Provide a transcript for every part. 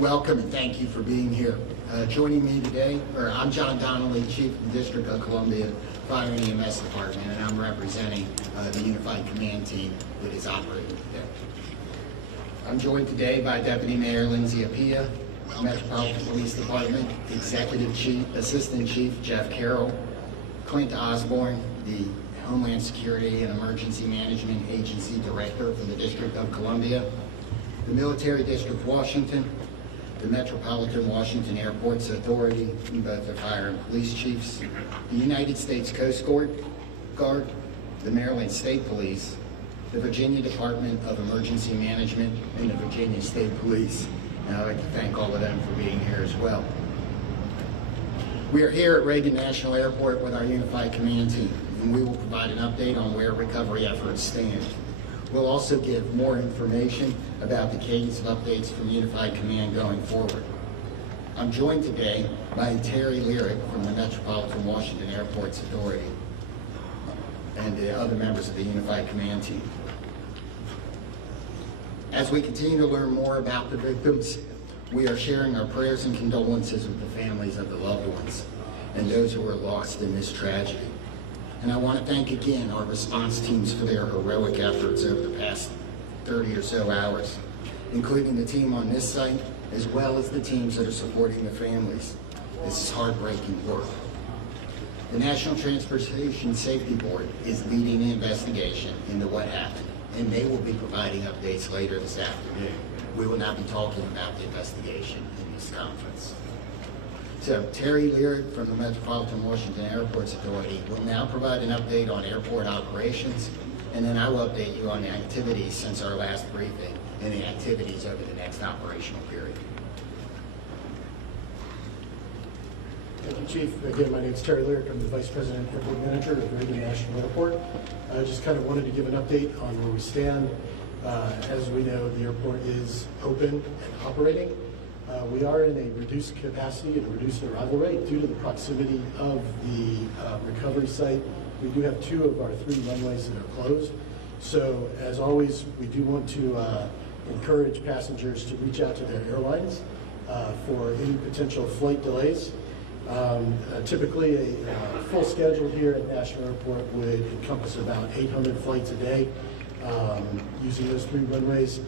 Welcome and thank you for being here. Joining me today, I'm John Donnelly, Chief of the District of Columbia Fire and EMS Department, and I'm representing the Unified Command Team that is operating today. I'm joined today by Deputy Mayor Lindsay Appiah, Metropolitan Police Department Executive Chief, Assistant Chief Jeff Carroll, Clint Osborne, the Homeland Security and Emergency Management Agency Director for the District of Columbia, the Military District Washington, the Metropolitan Washington Airports Authority, both the fire and police chiefs, the United States Coast Guard, the Maryland State Police, the Virginia Department of Emergency Management, and the Virginia State Police. And I'd like to thank all of them for being here as well. We are here at Reagan National Airport with our Unified Command Team, and we will provide an update on where recovery efforts stand. We'll also give more information about the cadence of updates from Unified Command going forward. I'm joined today by Terry Lyric from the Metropolitan Washington Airports Authority and the other members of the Unified Command Team. As we continue to learn more about the victims, we are sharing our prayers and condolences with the families of the loved ones and those who were lost in this tragedy. And I want to thank again our response teams for their heroic efforts over the past 30 or so hours, including the team on this site, as well as the teams that are supporting the families. This is heartbreaking work. The National Transportation Safety Board is leading the investigation into what happened, and they will be providing updates later this afternoon. We will not be talking about the investigation in this conference. So Terry Lyric from the Metropolitan Washington Airports Authority will now provide an update on airport operations, and then I will update you on the activities since our last briefing and the activities over the next operational period. Thank you, Chief. Again, my name is Terry Lyric. I'm the Vice President Airport Manager of Reagan National Airport. I just kind of wanted to give an update on where we stand. As we know, the airport is open and operating. We are in a reduced capacity and reduced arrival rate due to the proximity of the recovery site. We do have 2 of our 3 runways that are closed. So as always, we do want to encourage passengers to reach out to their airlines for any potential flight delays. Typically, a full schedule here at National Airport would encompass about 800 flights a day using those 3 runways.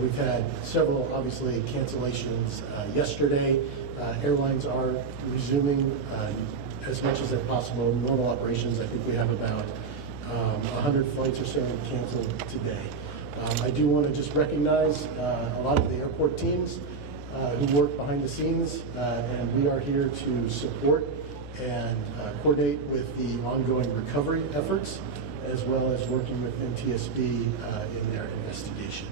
We've had several, obviously, cancellations yesterday. Airlines are resuming as much as they're possible normal operations. I think we have about 100 flights or so canceled today. I do want to just recognize a lot of the airport teams who work behind the scenes, and we are here to support and coordinate with the ongoing recovery efforts, as well as working with NTSB in their investigation.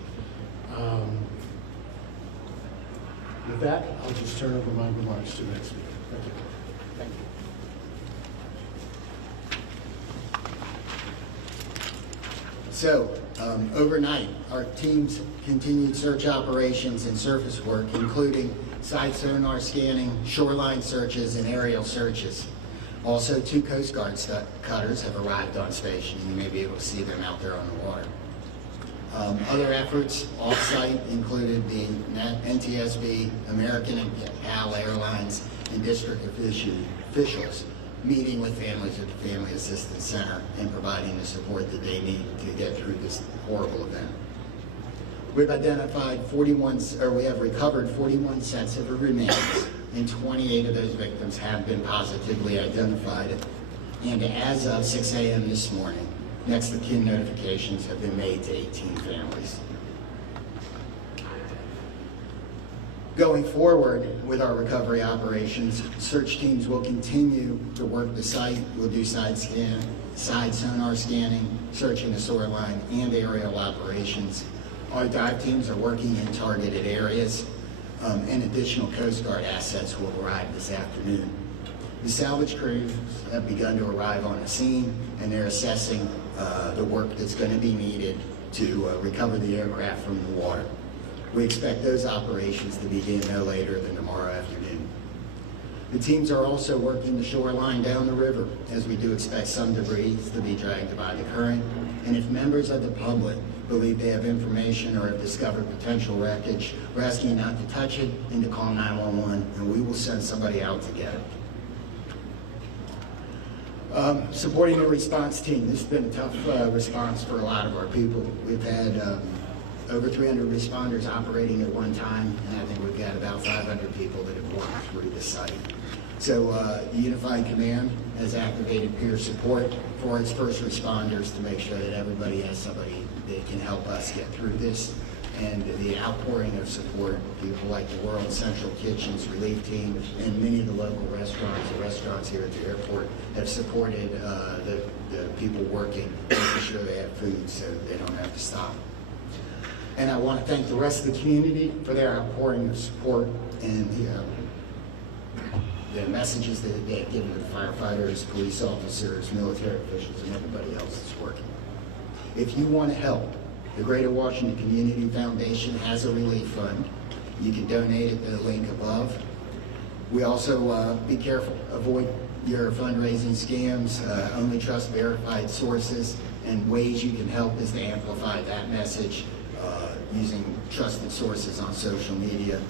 With that, I'll just turn over my remarks to the next speaker. Thank you. Thank you. So, overnight, our teams continued search operations and surface work, including side sonar scanning, shoreline searches, and aerial searches. Also, 2 Coast Guard cutters have arrived on station. You may be able to see them out there on the water. Other efforts off-site included the NTSB, American Airlines, and district officials meeting with families at the Family Assistance Center and providing the support that they need to get through this horrible event. We've identified we have recovered 41 sets of remains, and 28 of those victims have been positively identified. And as of 6 a.m. this morning, next of kin notifications have been made to 18 families. Going forward with our recovery operations, search teams will continue to work the site. We'll do side sonar scanning, searching the shoreline, and aerial operations. Our dive teams are working in targeted areas, and additional Coast Guard assets will arrive this afternoon. The salvage crews have begun to arrive on the scene, and they're assessing the work that's going to be needed to recover the aircraft from the water. We expect those operations to begin no later than tomorrow afternoon. The teams are also working the shoreline down the river, as we do expect some debris to be dragged by the current. And if members of the public believe they have information or have discovered potential wreckage, we're asking you not to touch it and to call 911, and we will send somebody out to get it. Supporting the response team. This has been a tough response for a lot of our people. We've had over 300 responders operating at one time, and I think we've got about 500 people that have worked through the site. So the Unified Command has activated peer support for its first responders to make sure that everybody has somebody that can help us get through this. And the outpouring of support, people like the World Central Kitchens Relief Team and many of the local restaurants here at the airport have supported the people working, making sure they have food so they don't have to stop. And I want to thank the rest of the community for their outpouring of support and the messages that they have given to the firefighters, police officers, military officials, and everybody else that's working. If you want to help, the Greater Washington Community Foundation has a relief fund. You can donate at the link above. We also, be careful, avoid your fundraising scams, only trust verified sources, and ways you can help is to amplify that message using trusted sources on social media.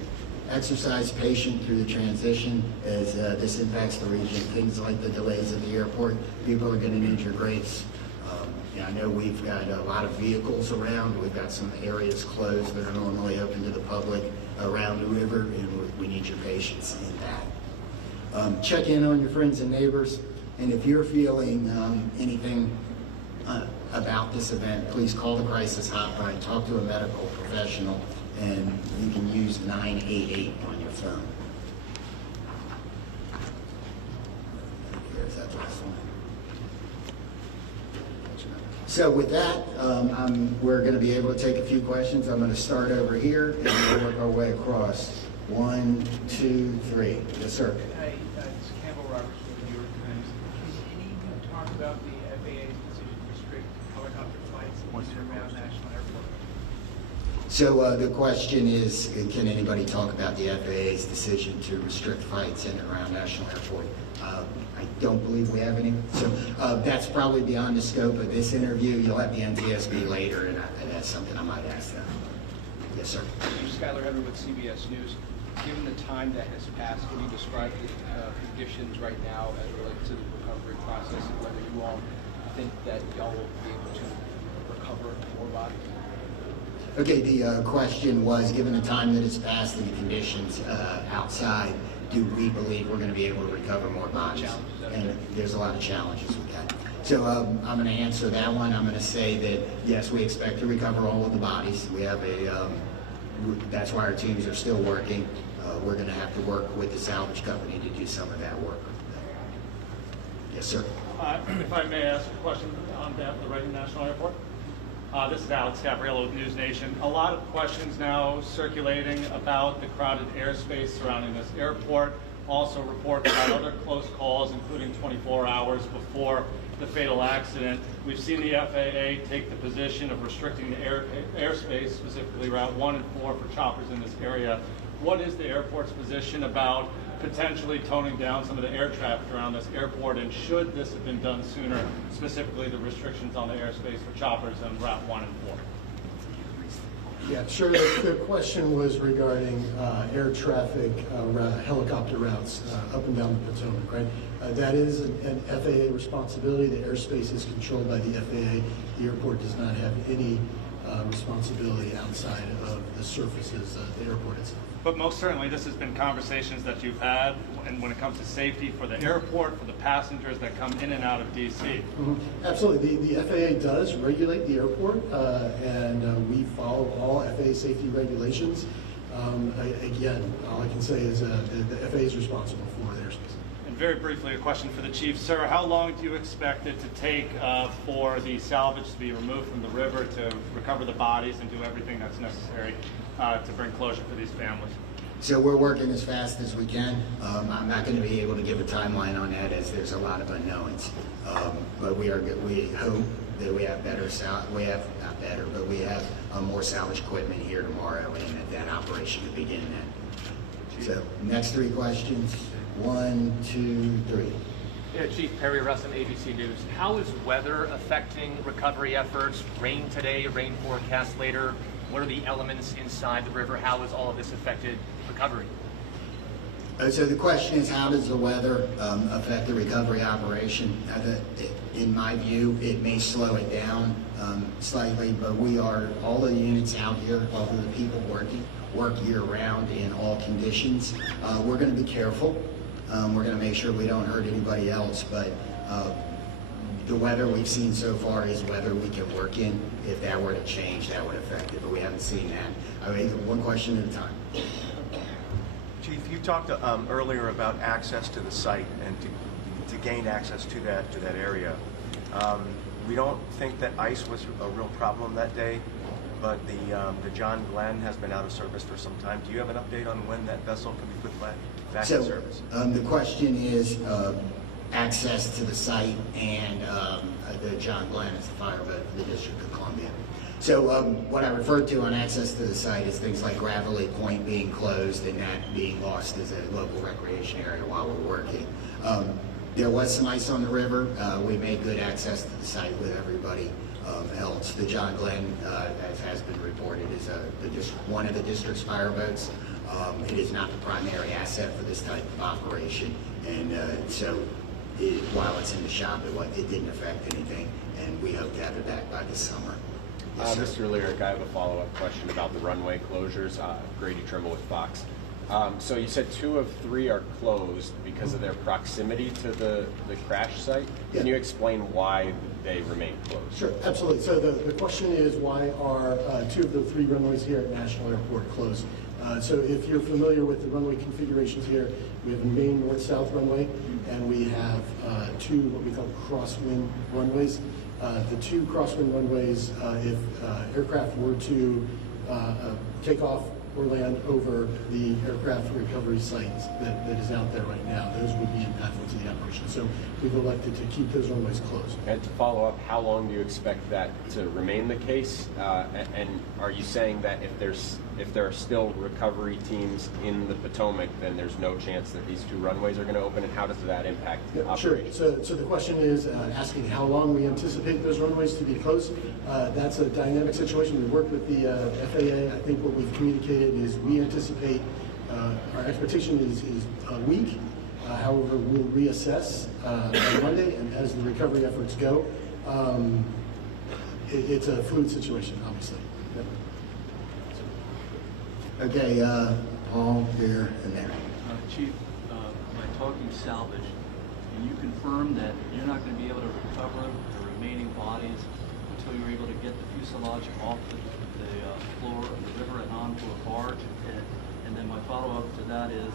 Exercise patience through the transition as this impacts the region. Things like the delays at the airport, people are going to need your grace. I know we've got a lot of vehicles around. We've got some areas closed that are normally open to the public around the river, and we need your patience in that. Check in on your friends and neighbors, and if you're feeling anything about this event, please call the crisis hotline, talk to a medical professional, and you can use 988 on your phone. Here's that last one. So with that, we're going to be able to take a few questions. I'm going to start over here and we'll work our way across. 1, 2, 3. Yes, sir. Hi, it's Campbell Roberts from the New York Times. Can you talk about the FAA's decision to restrict helicopter flights in and around National Airport? So the question is, can anybody talk about the FAA's decision to restrict flights in and around National Airport? I don't believe we have any. So that's probably beyond the scope of this interview. You'll have the NTSB later, and that's something I might ask them. Yes, sir. Skylar Heather with CBS News. Given the time that has passed, can you describe the conditions right now as it relates to the recovery process and whether you all think that y'all will be able to recover more bodies? Okay, the question was, given the time that has passed and the conditions outside, do we believe we're going to be able to recover more bodies? And there's a lot of challenges with that. So I'm going to answer that one. I'm going to say that, yes, we expect to recover all of the bodies. We have that's why our teams are still working. We're going to have to work with the salvage company to do some of that work. Yes, sir. If I may ask a question on behalf of the Reagan National Airport. This is Alex Gabriello with News Nation. A lot of questions now circulating about the crowded airspace surrounding this airport. Also reports about other close calls, including 24 hours before the fatal accident. We've seen the FAA take the position of restricting the airspace, specifically Route 1 and 4 for choppers in this area. What is the airport's position about potentially toning down some of the air traffic around this airport, and should this have been done sooner, specifically the restrictions on the airspace for choppers on Route 1 and 4? Yeah, sure. The question was regarding air traffic, helicopter routes up and down the Potomac, right? That is an FAA responsibility. The airspace is controlled by the FAA. The airport does not have any responsibility outside of the surfaces of the airport itself. But most certainly this has been conversations that you've had, and when it comes to safety for the airport, for the passengers that come in and out of DC. Mm-hmm. Absolutely. The FAA does regulate the airport, and we follow all FAA safety regulations. Again, all I can say is the FAA is responsible for the airspace. And very briefly, a question for the chief. Sir, how long do you expect it to take for the salvage to be removed from the river to recover the bodies and do everything that's necessary to bring closure for these families? So we're working as fast as we can. I'm not going to be able to give a timeline on that as there's a lot of unknowns. But we hope that we have we have more salvage equipment here tomorrow, and that operation to begin then. So next 3 questions. 1, 2, 3. Yeah, Chief Perry Russin, ABC News. How is weather affecting recovery efforts? Rain today, rain forecast later. What are the elements inside the river? How has all of this affected recovery? So the question is, how does the weather affect the recovery operation? In my view, it may slow it down slightly, but all the units out here, all of the people work year-round in all conditions. We're going to be careful. We're going to make sure we don't hurt anybody else, but the weather we've seen so far is weather we can work in. If that were to change, that would affect it, but we haven't seen that. I mean, one question at a time. Chief, you talked earlier about access to the site and to gain access to that area. We don't think that ice was a real problem that day, but the John Glenn has been out of service for some time. Do you have an update on when that vessel can be put back in service? The question is access to the site and the John Glenn is the fireboat for the District of Columbia. So what I referred to on access to the site is things like Gravelly Point being closed and that being lost as a local recreation area while we're working. There was some ice on the river. We made good access to the site with everybody else. The John Glenn, as has been reported, is one of the district's fireboats. It is not the primary asset for this type of operation, and while it's in the shop, it didn't affect anything, and we hope to have it back by this summer. Yes, Mr. Lyric, I have a follow-up question about the runway closures. Grady Trimble with Fox. So you said 2 of 3 are closed because of their proximity to the crash site. Can you explain why they remain closed? Sure, absolutely. So the question is, why are 2 of the 3 runways here at National Airport closed? So if you're familiar with the runway configurations here, we have a main north-south runway, and we have 2 what we call crosswind runways. The 2 crosswind runways, if aircraft were to take off or land over the aircraft recovery sites that is out there right now, those would be impactful to the operation. So we've elected to keep those runways closed. And to follow up, how long do you expect that to remain the case? And are you saying that if there are still recovery teams in the Potomac, then there's no chance that these 2 runways are going to open? And how does that impact operations? Sure. So the question is asking how long we anticipate those runways to be closed. That's a dynamic situation. We work with the FAA. I think what we've communicated is we anticipate, our expectation is a week. However, we'll reassess on Monday, and as the recovery efforts go, it's a fluid situation, obviously. Yep. Okay, Paul, here, and there. Chief, by talking salvage, can you confirm that you're not going to be able to recover the remaining bodies until you're able to get the fuselage off the floor of the river and onto a barge? And then my follow-up to that is,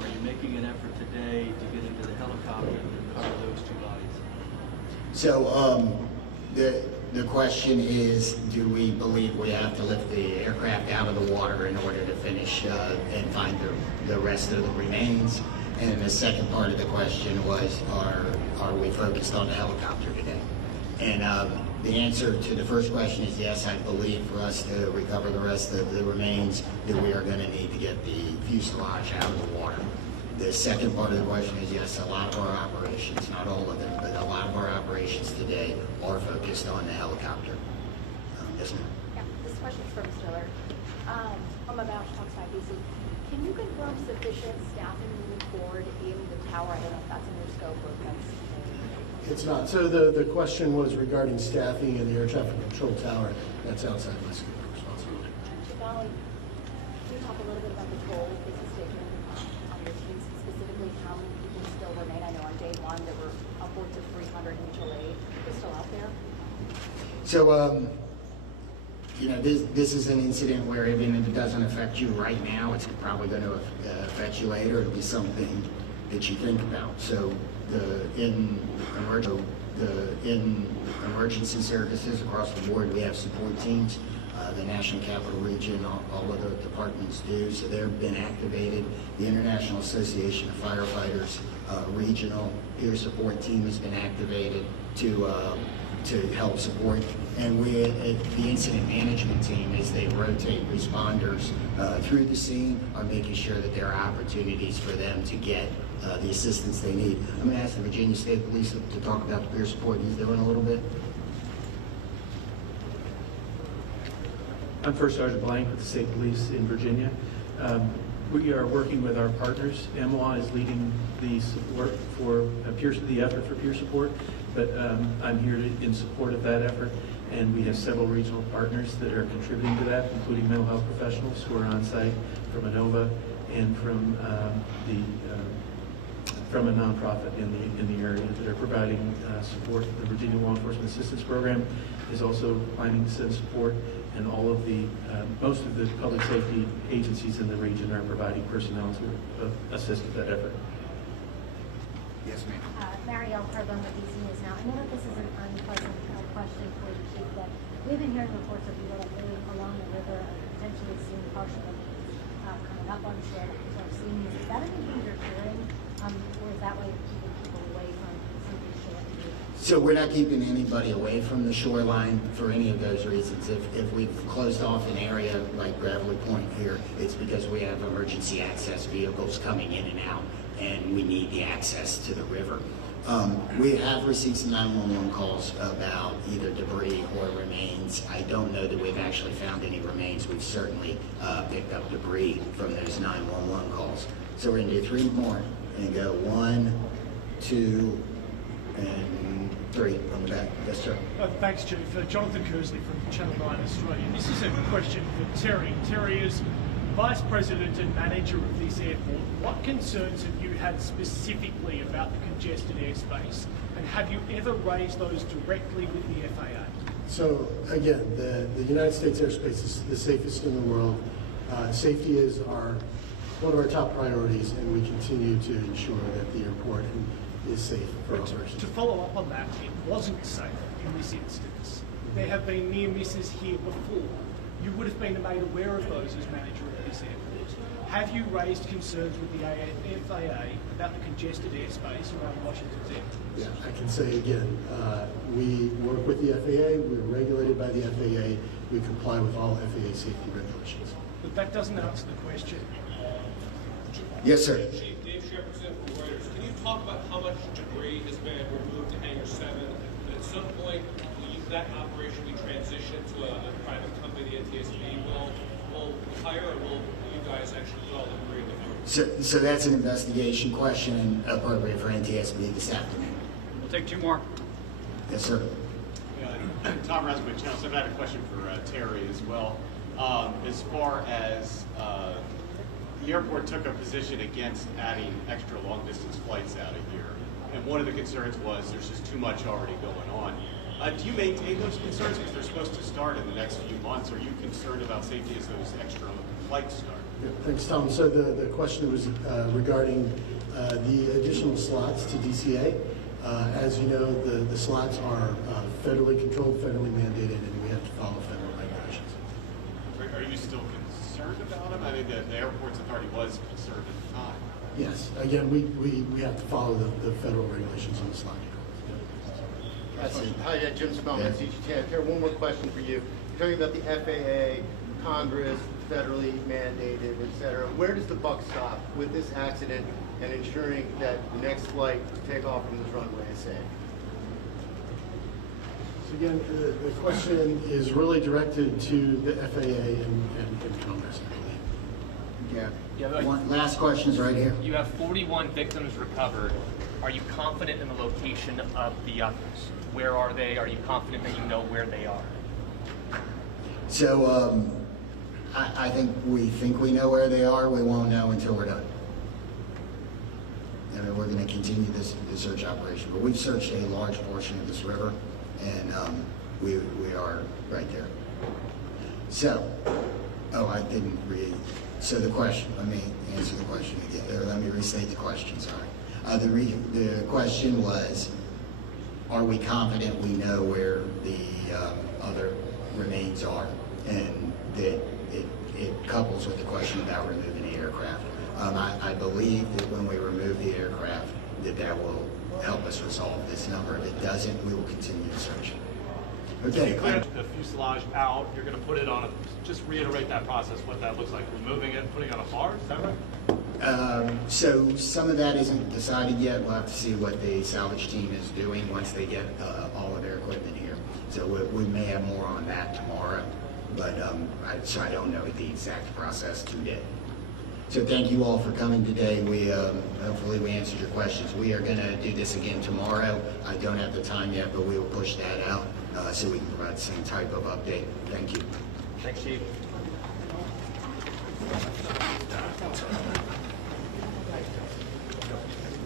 are you making an effort today to get into the helicopter and recover those 2 bodies? So the question is, do we believe we have to lift the aircraft out of the water in order to finish and find the rest of the remains? And the second part of the question was, are we focused on the helicopter today? And the answer to the first question is yes. I believe for us to recover the rest of the remains, that we are going to need to get the fuselage out of the water. The second part of the question is yes, a lot of our operations, not all of them, but a lot of our operations today are focused on the helicopter. Yes, ma'am? Yeah, this question's from Stiller. I'm about Fox 5 BC. Can you confirm sufficient staffing moving forward in the tower? I don't know if that's in your scope or if that's... It's not. So the question was regarding staffing in the air traffic control tower. That's outside my scope of responsibility. Chief Donnelly, can you talk a little bit about the toll this has taken on your teams, specifically how many people still remain? I know on day 1 there were upwards of 300 mutual aid. They're still out there? So, this is an incident where even if it doesn't affect you right now, it's probably going to affect you later. It'll be something that you think about. So, in emergency services across the board, we have support teams. The National Capital Region, all of the departments do, so they've been activated. The International Association of Firefighters regional peer support team has been activated to to help support. And the incident management team, as they rotate responders through the scene, are making sure that there are opportunities for them to get the assistance they need. I'm going to ask the Virginia State Police to talk about the peer support he's doing a little bit. I'm First Sergeant Blank with the State Police in Virginia. We are working with our partners. MWA is leading the support for the effort for peer support, but I'm here in support of that effort. And we have several regional partners that are contributing to that, including mental health professionals who are on site from ANOVA and from a nonprofit in the area that are providing support. The Virginia Law Enforcement Assistance Program is also planning to send support, and all of most of the public safety agencies in the region are providing personnel to assist with that effort. Yes, ma'am. Muriel Bowser with DCA now. I know that this is an unpleasant question for you, Chief, but we've been hearing reports of people that live along the river and potentially seeing partial coming up on shore that are seeing these. Is that anything you're hearing, or is that way you're keeping people away from some of these shore? So we're not keeping anybody away from the shoreline for any of those reasons. If we've closed off an area like Gravelly Point here, it's because we have emergency access vehicles coming in and out, and we need the access to the river. We have received some 911 calls about either debris or remains. I don't know that we've actually found any remains. We've certainly picked up debris from those 911 calls. So we're going to do 3 more and go 1, 2, and 3 on the back. Yes, sir. Thanks, Chief. Jonathan Kersley from Channel 9 Australia. This is a question for Terry. Terry is Vice President and Manager of this airport. What concerns have you had specifically about the congested airspace, and have you ever raised those directly with the FAA? So again, the United States airspace is the safest in the world. Safety is one of our top priorities, and we continue to ensure that the airport is safe for operations. To follow up on that, it wasn't safe in this instance. There have been near misses here before. You would have been made aware of those as manager of this airport. Have you raised concerns with the FAA about the congested airspace around Washington's airport? Yeah, I can say again, we work with the FAA, we're regulated by the FAA, we comply with all FAA safety regulations. But that doesn't answer the question. Yes, sir. Chief Dave Shepardson from Reuters. Can you talk about how much debris has been removed to Hangar 7? And at some point, will that operation be transitioned to a private company, the NTSB will hire, or will you guys actually put all the debris in the room? So that's an investigation question appropriate for NTSB this afternoon. We'll take 2 more. Yes, sir. Tom Rasmussen, Channel 7. I had a question for Terry as well. As far as the airport took a position against adding extra long-distance flights out of here, and one of the concerns was there's just too much already going on. Do you maintain those concerns because they're supposed to start in the next few months? Are you concerned about safety as those extra flights start? Yeah, thanks, Tom. So the question was regarding the additional slots to DCA. As you know, the slots are federally controlled, federally mandated, and we have to follow federal regulations. Are you still concerned about them? I mean, the Airports Authority was concerned at the time. Yes. Again, we have to follow the federal regulations on the slot. Hi, Jim Spellman, CGTN. Here, one more question for you. You're talking about the FAA, Congress, federally mandated, et cetera. Where does the buck stop with this accident and ensuring that the next flight to take off from this runway is safe? So again, the question is really directed to the FAA and Congress, I believe. Yeah. One last question's right here. You have 41 victims recovered. Are you confident in the location of the others? Where are they? Are you confident that you know where they are? So I think we know where they are. We won't know until we're done. And we're going to continue the search operation. But we've searched a large portion of this river, and we are right there. So, I didn't read. So the question, let me answer the question again. Or let me restate the question, sorry. The question was, are we confident we know where the other remains are? And that it couples with the question about removing the aircraft. I believe that when we remove the aircraft, that will help us resolve this number. If it doesn't, we will continue to search. Okay. Clear the fuselage out, you're going to put it on a, just reiterate that process, what that looks like, removing it, putting it on a bar, is that right? So some of that isn't decided yet. We'll have to see what the salvage team is doing once they get all of their equipment here. So we may have more on that tomorrow, but so I don't know the exact process today. So thank you all for coming today. We hopefully we answered your questions. We are going to do this again tomorrow. I don't have the time yet, but we will push that out so we can provide some type of update. Thank you. Thanks, Chief.